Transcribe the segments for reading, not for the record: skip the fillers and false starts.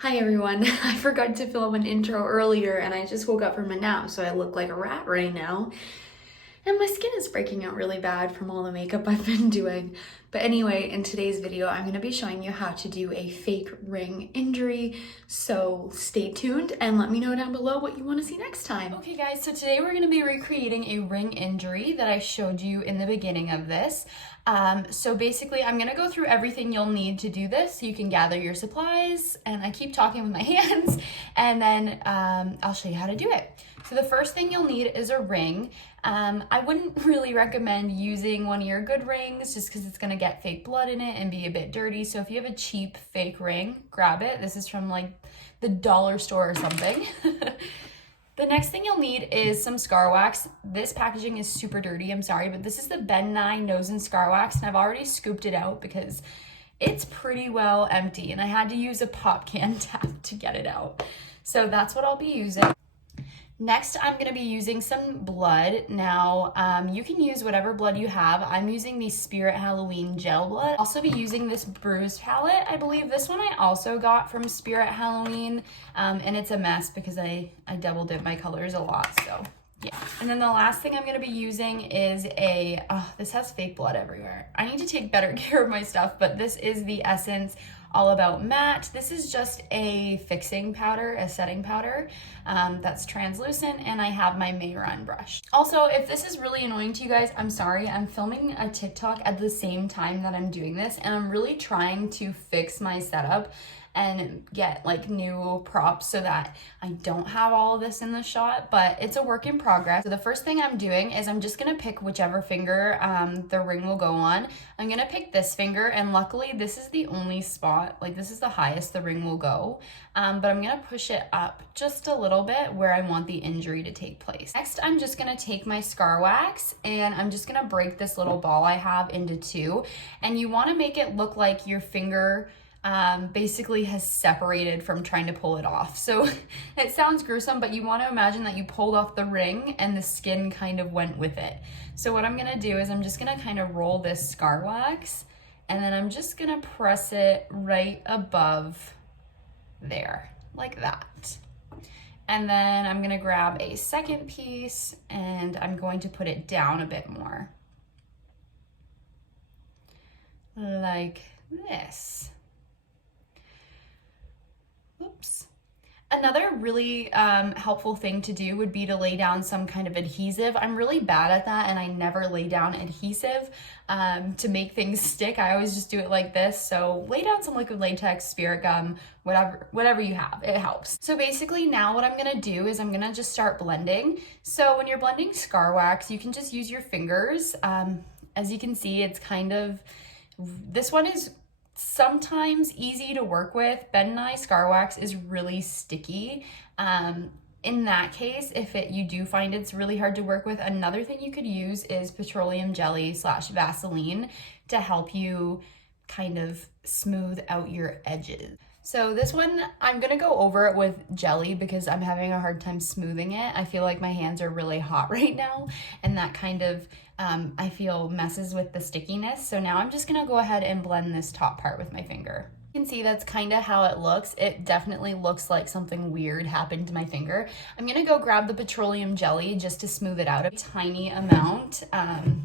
Hi everyone, I forgot to film an intro earlier and I just woke up from a nap, so I look like a rat right now. And my skin is breaking out really bad from all the makeup I've been doing. But anyway, in today's video, I'm gonna be showing you how to do a fake ring injury. So stay tuned and let me know down below what you wanna see next time. Okay guys, so today we're gonna be recreating a ring injury that I showed you in the beginning of this. So basically I'm gonna go through everything you'll need to do this so you can gather your supplies, and I keep talking with my hands, and then I'll show you how to do it. So the first thing you'll need is a ring. I wouldn't really recommend using one of your good rings just because it's gonna get fake blood in it and be a bit dirty. So if you have a cheap fake ring, grab it. This is from like the dollar store or something. The next thing you'll need is some scar wax. This packaging is super dirty, I'm sorry, but this is the Ben Nye Nose and Scar Wax, and I've already scooped it out because it's pretty well empty, and I had to use a pop can tap to get it out. So that's what I'll be using. Next, I'm gonna be using some blood. Now, you can use whatever blood you have. I'm using the Spirit Halloween gel blood. I'll also be using this bruised palette. I believe this one I also got from Spirit Halloween, and it's a mess because I double dip my colors a lot, so yeah. And then the last thing I'm gonna be using is this has fake blood everywhere. I need to take better care of my stuff, but this is the Essence All About Matte. This is just a fixing powder, a setting powder that's translucent, and I have my Mayron brush. Also, if this is really annoying to you guys, I'm sorry. I'm filming a TikTok at the same time that I'm doing this, and I'm really trying to fix my setup and get like new props so that I don't have all of this in the shot, but it's a work in progress. So the first thing I'm doing is I'm just gonna pick whichever finger the ring will go on. I'm gonna pick this finger, and luckily this is the only spot, like this is the highest the ring will go, but I'm gonna push it up just a little bit where I want the injury to take place. Next, I'm just gonna take my scar wax and I'm just gonna break this little ball I have into two, and you wanna make it look like your finger basically has separated from trying to pull it off. So it sounds gruesome, but you want to imagine that you pulled off the ring and the skin kind of went with it. So what I'm gonna do is I'm just gonna kind of roll this scar wax, and then I'm just gonna press it right above there, like that. And then I'm gonna grab a second piece and I'm going to put it down a bit more, like this. Oops. Another really helpful thing to do would be to lay down some kind of adhesive. I'm really bad at that, and I never lay down adhesive to make things stick. I always just do it like this. So lay down some liquid latex, spirit gum, whatever you have, it helps. So basically now what I'm gonna do is I'm gonna just start blending. So when you're blending scar wax, you can just use your fingers. As you can see, it's kind of, this one is sometimes easy to work with. Ben Nye Scar Wax is really sticky. In that case, if you do find it's really hard to work with, another thing you could use is petroleum jelly / Vaseline to help you kind of smooth out your edges. So this one, I'm gonna go over it with jelly because I'm having a hard time smoothing it. I feel like my hands are really hot right now, and that kind of, I feel messes with the stickiness. So now I'm just gonna go ahead and blend this top part with my finger. You can see that's kind of how it looks. It definitely looks like something weird happened to my finger. I'm gonna go grab the petroleum jelly just to smooth it out a tiny amount,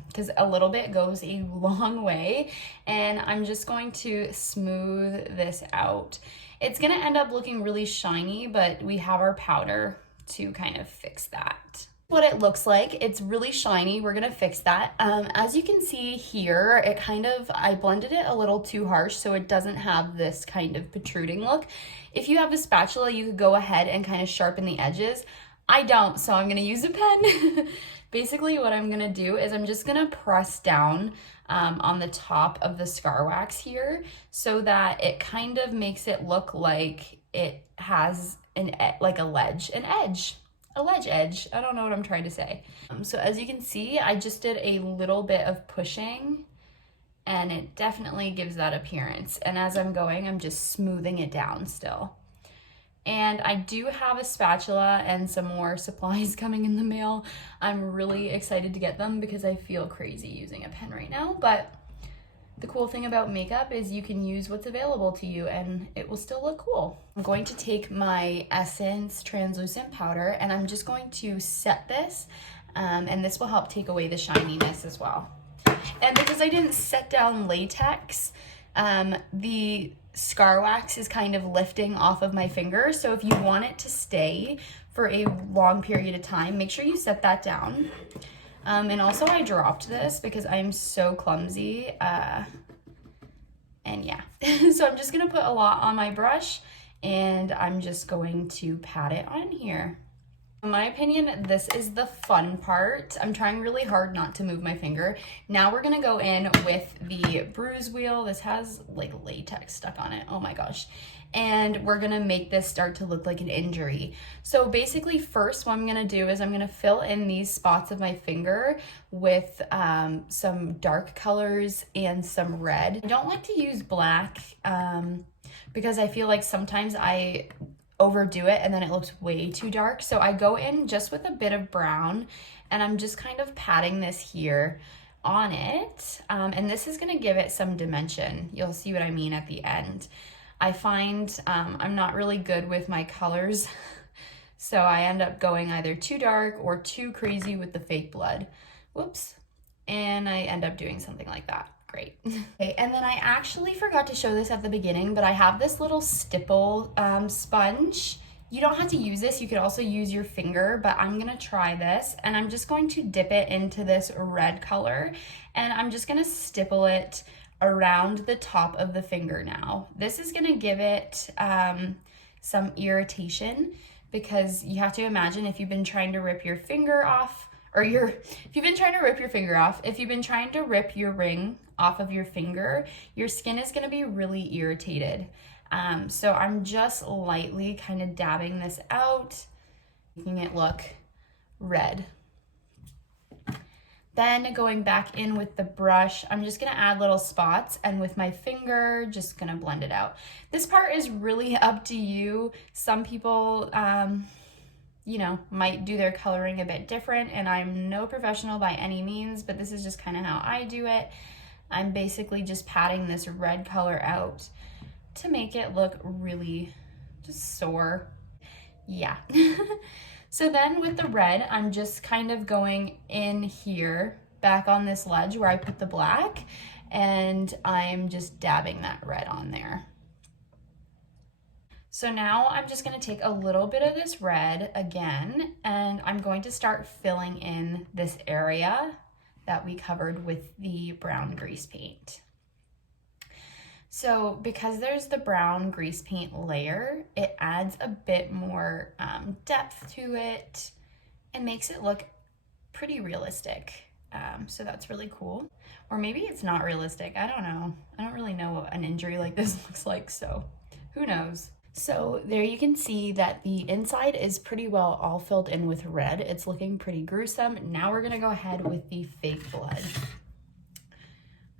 because a little bit goes a long way, and I'm just going to smooth this out. It's gonna end up looking really shiny, but we have our powder to kind of fix that. What it looks like, it's really shiny. We're gonna fix that. As you can see here, it kind of, I blended it a little too harsh so it doesn't have this kind of protruding look. If you have a spatula, you could go ahead and kind of sharpen the edges. I don't, so I'm gonna use a pen. Basically what I'm gonna do is I'm just gonna press down on the top of the scar wax here so that it kind of makes it look like it has like a ledge edge. I don't know what I'm trying to say. So as you can see, I just did a little bit of pushing, and it definitely gives that appearance. And as I'm going, I'm just smoothing it down still. And I do have a spatula and some more supplies coming in the mail. I'm really excited to get them because I feel crazy using a pen right now, but The cool thing about makeup is you can use what's available to you and it will still look cool. I'm going to take my Essence translucent powder and I'm just going to set this and this will help take away the shininess as well. And because I didn't set down latex, the scar wax is kind of lifting off of my finger. So if you want it to stay for a long period of time, make sure you set that down. And also I dropped this because I'm so clumsy. And yeah, so I'm just gonna put a lot on my brush and I'm just going to pat it on here. In my opinion, this is the fun part. I'm trying really hard not to move my finger. Now we're gonna go in with the bruise wheel. This has like latex stuck on it, oh my gosh. And we're gonna make this start to look like an injury. So basically first what I'm gonna do is I'm gonna fill in these spots of my finger with some dark colors and some red. I don't like to use black because I feel like sometimes I overdo it and then it looks way too dark. So I go in just with a bit of brown and I'm just kind of patting this here on it. And this is gonna give it some dimension. You'll see what I mean at the end. I find I'm not really good with my colors, so I end up going either too dark or too crazy with the fake blood. Whoops. And I end up doing something like that. Great. Okay, and then I actually forgot to show this at the beginning, but I have this little stipple sponge. You don't have to use this. You could also use your finger, but I'm gonna try this and I'm just going to dip it into this red color and I'm just gonna stipple it around the top of the finger now. This is gonna give it some irritation because you have to imagine if you've been trying to rip your finger off, or if you've been trying to rip your finger off, if you've been trying to rip your ring off of your finger, your skin is gonna be really irritated. So I'm just lightly kind of dabbing this out, making it look red. Then going back in with the brush, I'm just gonna add little spots and with my finger, just gonna blend it out. This part is really up to you. Some people, you know, might do their coloring a bit different and I'm no professional by any means, but this is just kind of how I do it. I'm basically just patting this red color out to make it look really just sore. Yeah. So then with the red, I'm just kind of going in here, back on this ledge where I put the black, and I'm just dabbing that red on there. So now I'm just gonna take a little bit of this red again, and I'm going to start filling in this area that we covered with the brown grease paint. So because there's the brown grease paint layer, it adds a bit more depth to it and makes it look pretty realistic. So that's really cool. Or maybe it's not realistic, I don't know. I don't really know what an injury like this looks like, so who knows? So there you can see that the inside is pretty well all filled in with red. It's looking pretty gruesome. Now we're gonna go ahead with the fake blood.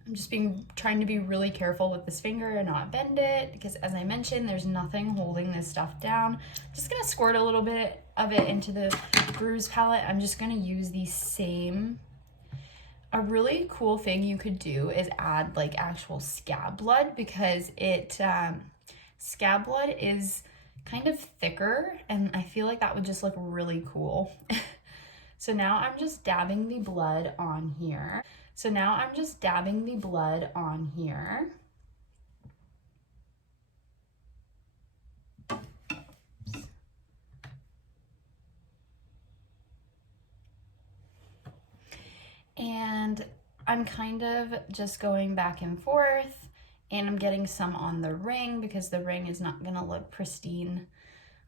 I'm just trying to be really careful with this finger and not bend it because as I mentioned, there's nothing holding this stuff down. I'm just gonna squirt a little bit of it into the bruise palette. I'm just gonna use the same. A really cool thing you could do is add like actual scab blood because scab blood is kind of thicker and I feel like that would just look really cool. So now I'm just dabbing the blood on here. And I'm kind of just going back and forth and I'm getting some on the ring because the ring is not gonna look pristine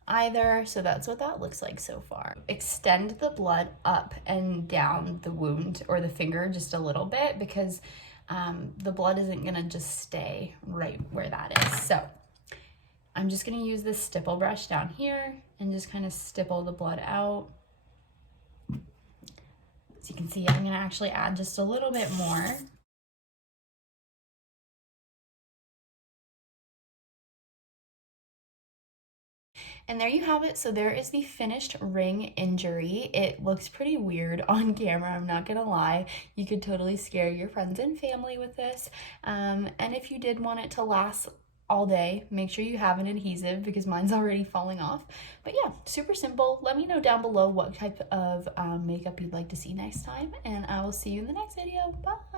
either. So that's what that looks like so far. Extend the blood up and down the wound or the finger just a little bit because the blood isn't gonna just stay right where that is. So I'm just gonna use this stipple brush down here and just kind of stipple the blood out. As you can see, I'm gonna actually add just a little bit more. And there you have it. So there is the finished ring injury. It looks pretty weird on camera, I'm not gonna lie. You could totally scare your friends and family with this. And if you did want it to last all day, make sure you have an adhesive because mine's already falling off. But yeah, super simple. Let me know down below what type of makeup you'd like to see next time, and I will see you in the next video. Bye!